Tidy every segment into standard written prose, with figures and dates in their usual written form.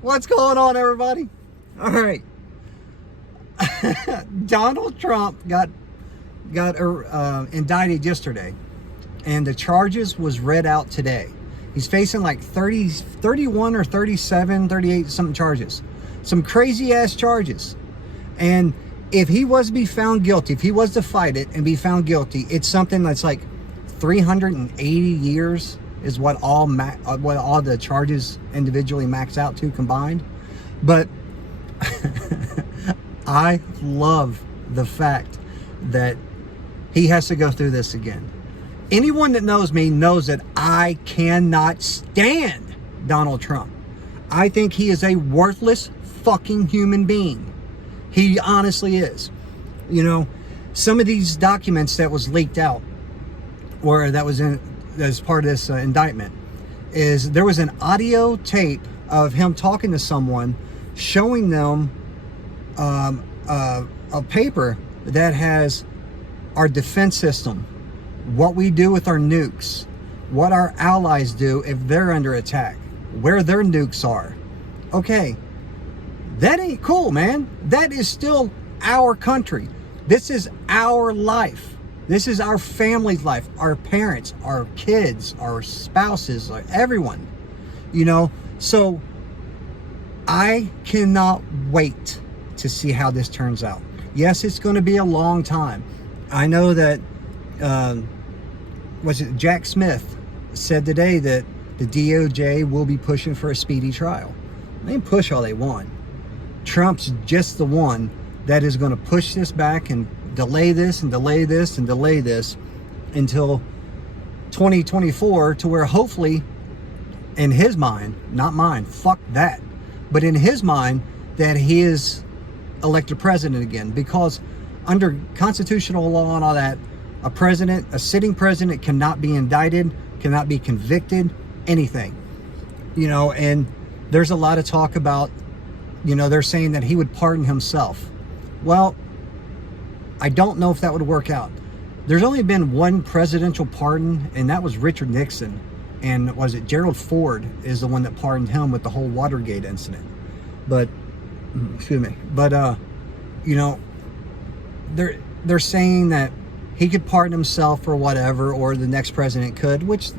What's going on, everybody? All right. Donald Trump got indicted yesterday, and the charges was read out today. He's facing like 31 or 37, 38 something charges. Some crazy ass charges. And if he was to be found guilty, if he was to fight it and be found guilty, it's something that's like 380 years is what all the charges individually max out to combined. But I love the fact that he has to go through this again. Anyone that knows me knows that I cannot stand Donald Trump. I think he is a worthless fucking human being. He honestly is. You know, some of these documents that was leaked out, or that was as part of this indictment, is there was an audio tape of him talking to someone, showing them a paper that has our defense system, what we do with our nukes, what our allies do if they're under attack, where their nukes are. Okay, that ain't cool, man. That is still our country. This is our life. This is our family's life, our parents, our kids, our spouses, everyone. You know, so I cannot wait to see how this turns out. Yes, it's going to be a long time. I know that, Jack Smith said today that the DOJ will be pushing for a speedy trial. They can push all they want. Trump's just the one that is going to push this back and delay this and delay this and delay this until 2024, to where hopefully, in his mind, not mine, fuck that, but in his mind, that he is elected president again. Because under constitutional law and all that, a sitting president cannot be indicted, cannot be convicted, anything. You know, and there's a lot of talk about, you know, they're saying that he would pardon himself. Well, I don't know if that would work out. There's only been one presidential pardon, and that was Richard Nixon. And was it Gerald Ford is the one that pardoned him with the whole Watergate incident. But, excuse me. But, you know, they're saying that he could pardon himself or whatever, or the next president could, which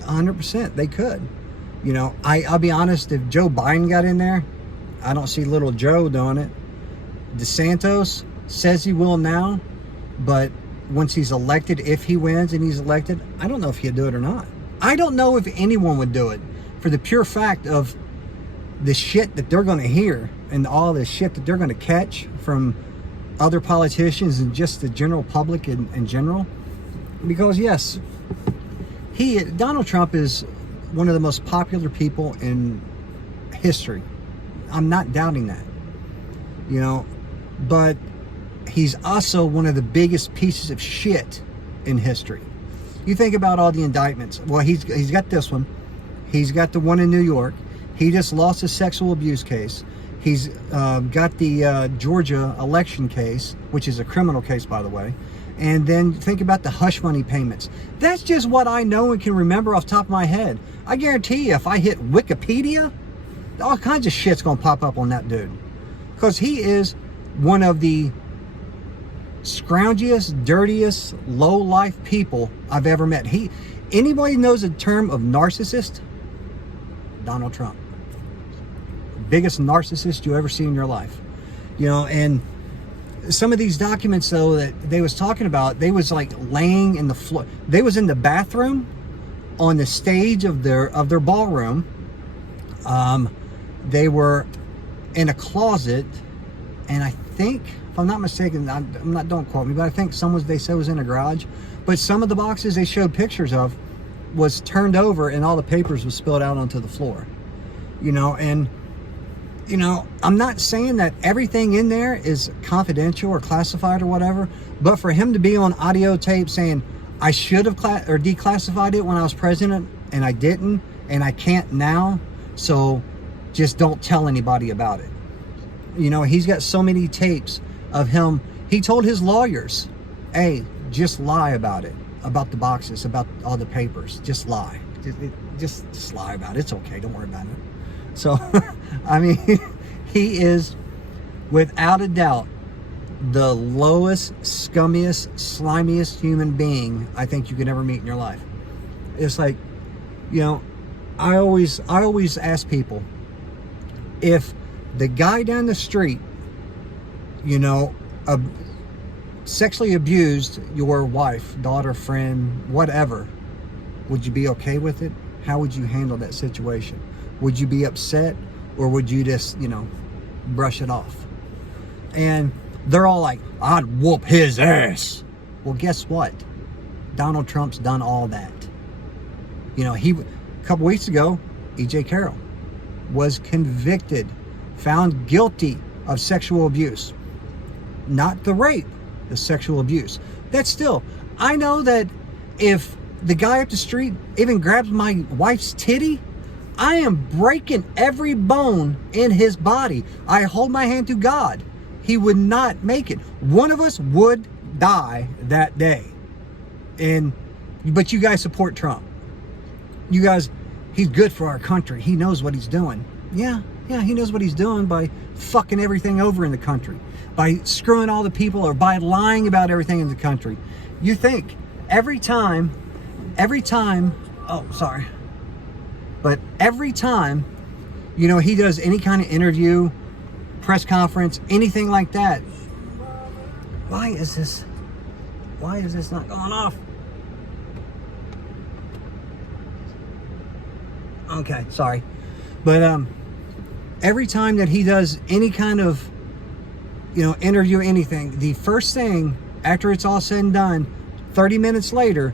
100% they could. You know, I'll be honest, if Joe Biden got in there, I don't see little Joe doing it. DeSantis says he will now, but once he's elected, if he wins and he's elected, I don't know if he'll do it or not. I don't know if anyone would do it, for the pure fact of the shit that they're going to hear and all the shit that they're going to catch from other politicians and just the general public in general. Because yes, Donald Trump is one of the most popular people in history. I'm not doubting that, you know, but he's also one of the biggest pieces of shit in history. You think about all the indictments. Well, he's got this one. He's got the one in New York. He just lost a sexual abuse case. He's got the Georgia election case, which is a criminal case, by the way. And then think about the hush money payments. That's just what I know and can remember off the top of my head. I guarantee you, if I hit Wikipedia, all kinds of shit's going to pop up on that dude. Because he is one of the scroungiest, dirtiest, low-life people I've ever met. Anybody knows the term of narcissist? Donald Trump. Biggest narcissist you ever see in your life. You know, and some of these documents, though, that they was talking about, they was like laying in the floor. They was in the bathroom on the stage of their ballroom. They were in a closet, and I think, if I'm not mistaken, don't quote me, but I think they said was in a garage. But some of the boxes they showed pictures of was turned over, and all the papers was spilled out onto the floor. You know, and you know, I'm not saying that everything in there is confidential or classified or whatever, but for him to be on audio tape saying, I should have declassified it when I was president, and I didn't, and I can't now, so just don't tell anybody about it. You know, he's got so many tapes of him. He told his lawyers, hey, just lie about it, about the boxes, about all the papers. Just lie. Just lie about it. It's okay. Don't worry about it. So, I mean, he is, without a doubt, the lowest, scummiest, slimiest human being I think you could ever meet in your life. It's like, you know, I always ask people, if the guy down the street, you know, sexually abused your wife, daughter, friend, whatever, would you be okay with it? How would you handle that situation? Would you be upset, or would you just, you know, brush it off? And they're all like, I'd whoop his ass. Well, guess what? Donald Trump's done all that. You know, a couple weeks ago, E.J. Carroll was convicted, found guilty of sexual abuse. Not the rape, the sexual abuse. That's still, I know that if the guy up the street even grabs my wife's titty, I am breaking every bone in his body. I hold my hand to God. He would not make it. One of us would die that day. But you guys support Trump. You guys, he's good for our country. He knows what he's doing. Yeah, he knows what he's doing by fucking everything over in the country, by screwing all the people, or by lying about everything in the country. You think every time, but every time, you know, he does any kind of interview, press conference, anything like that, why is this not going off? Okay, sorry. But every time that he does any kind of, you know, interview, anything, the first thing after it's all said and done, 30 minutes later,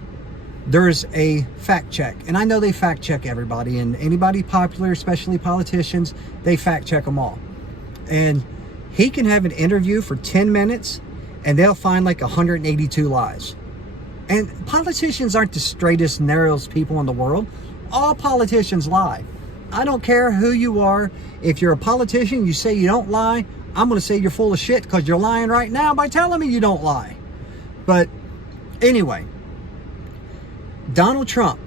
there's a fact check. And I know they fact check everybody, and anybody popular, especially politicians, they fact check them all. And he can have an interview for 10 minutes and they'll find like 182 lies. And politicians aren't the straightest, narrowest people in the world. All politicians lie. I don't care who you are. If you're a politician, you say you don't lie, I'm going to say you're full of shit, because you're lying right now by telling me you don't lie. But anyway, Donald Trump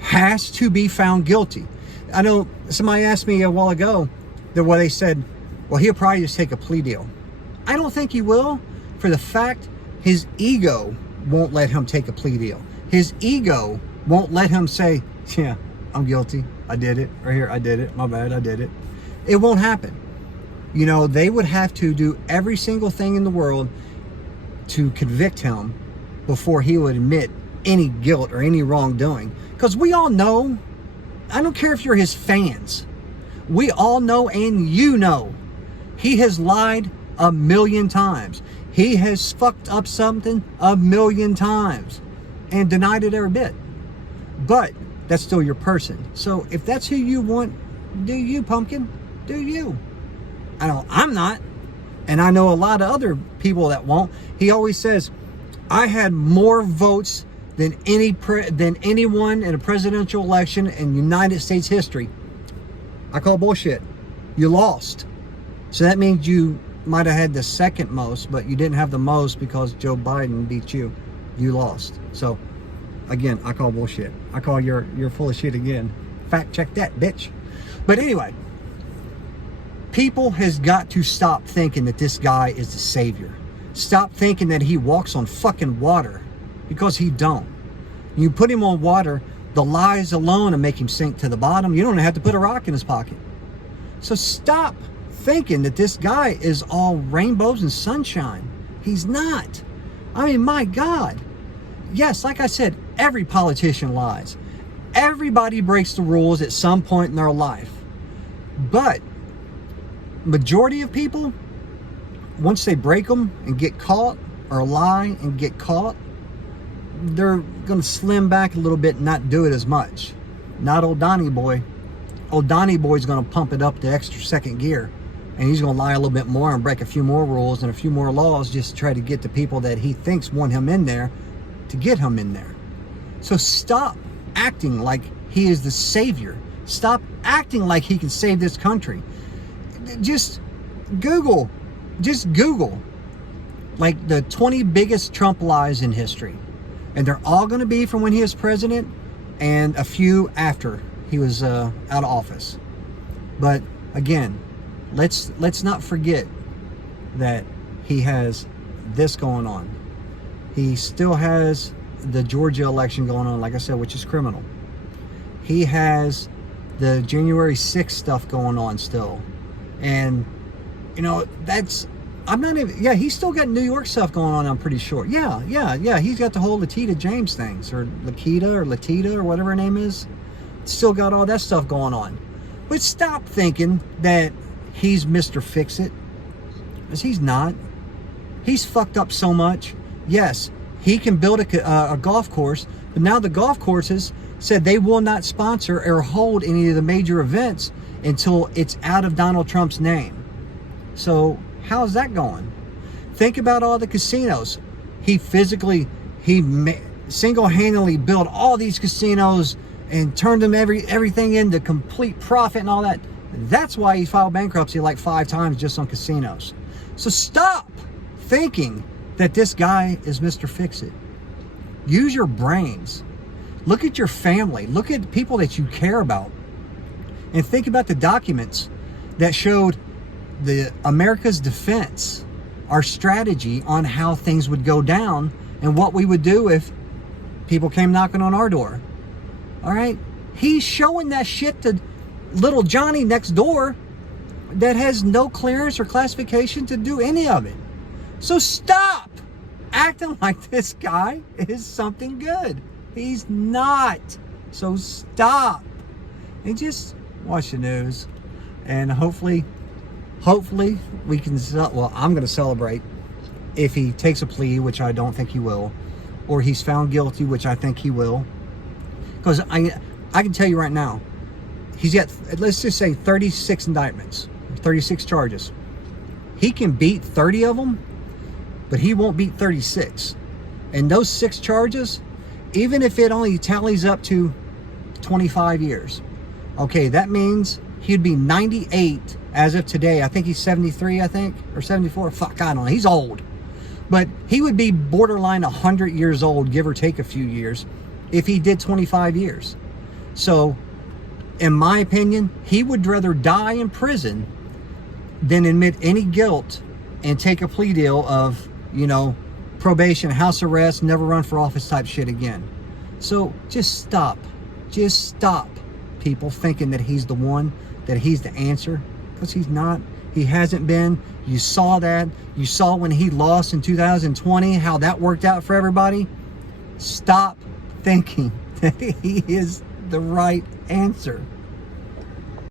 has to be found guilty. I know somebody asked me a while ago that they said, well, he'll probably just take a plea deal. I don't think he will, for the fact his ego won't let him take a plea deal. His ego won't let him say, yeah, I'm guilty. I did it. Right here, I did it. My bad, I did it. It won't happen. You know, they would have to do every single thing in the world to convict him before he would admit any guilt or any wrongdoing. Because we all know, I don't care if you're his fans, we all know, and you know, he has lied 1,000,000 times. He has fucked up something 1,000,000 times and denied it every bit. But that's still your person. So if that's who you want, do you, pumpkin? Do you? I know I'm not. And I know a lot of other people that won't. He always says, I had more votes than anyone in a presidential election in United States history. I call bullshit. You lost. So that means you might have had the second most, but you didn't have the most because Joe Biden beat you. You lost. So again, I call bullshit. I call you're full of shit again. Fact check that, bitch. But anyway, people has got to stop thinking that this guy is the savior. Stop thinking that he walks on fucking water, because he don't. You put him on water, the lies alone will make him sink to the bottom. You don't have to put a rock in his pocket. So stop thinking that this guy is all rainbows and sunshine. He's not. I mean, my God. Yes, like I said, every politician lies. Everybody breaks the rules at some point in their life. But majority of people, once they break them and get caught, or lie and get caught, they're going to slim back a little bit and not do it as much. Not old Donnie Boy. Old Donnie Boy's going to pump it up to extra second gear. And he's going to lie a little bit more and break a few more rules and a few more laws just to try to get the people that he thinks want him in there to get him in there. So stop acting like he is the savior. Stop acting like he can save this country. Just Google like the 20 biggest Trump lies in history. And they're all going to be from when he was president. and a few after he was out of office. But again, let's not forget that he has this going on. He still has the Georgia election going on, like I said, which is criminal. He has the January 6th stuff going on still. And, you know, I'm not even, yeah, he's still got New York stuff going on, I'm pretty sure. Yeah. He's got the whole Latita James things, or Latita, or whatever her name is. Still got all that stuff going on. But stop thinking that he's Mr. Fix-It, because he's not. He's fucked up so much. Yes, he can build a golf course, but now the golf courses said they will not sponsor or hold any of the major events until it's out of Donald Trump's name. So how's that going? Think about all the casinos. He single-handedly built all these casinos and turned them everything into complete profit and all that. That's why he filed bankruptcy like 5 times just on casinos. So stop thinking that this guy is Mr. Fix-It. Use your brains. Look at your family. Look at people that you care about. And think about the documents that showed America's defense, our strategy on how things would go down and what we would do if people came knocking on our door. All right? He's showing that shit to little Johnny next door that has no clearance or classification to do any of it. So stop acting like this guy is something good. He's not. So stop. And just watch the news. And hopefully we can, well, I'm going to celebrate if he takes a plea, which I don't think he will, or he's found guilty, which I think he will. Because I can tell you right now, he's got, let's just say 36 indictments, 36 charges. He can beat 30 of them, but he won't beat 36. And those 6 charges, even if it only tallies up to 25 years, okay, that means he'd be 98 as of today. I think he's 73, or 74. Fuck, I don't know. He's old. But he would be borderline 100 years old, give or take a few years, if he did 25 years. So, in my opinion, he would rather die in prison than admit any guilt and take a plea deal of, you know, probation, house arrest, never run for office type shit again. So just stop. Just stop people thinking that he's the one, that he's the answer, because he's not. He hasn't been. You saw that. You saw when he lost in 2020 how that worked out for everybody. Stop thinking that he is the right answer.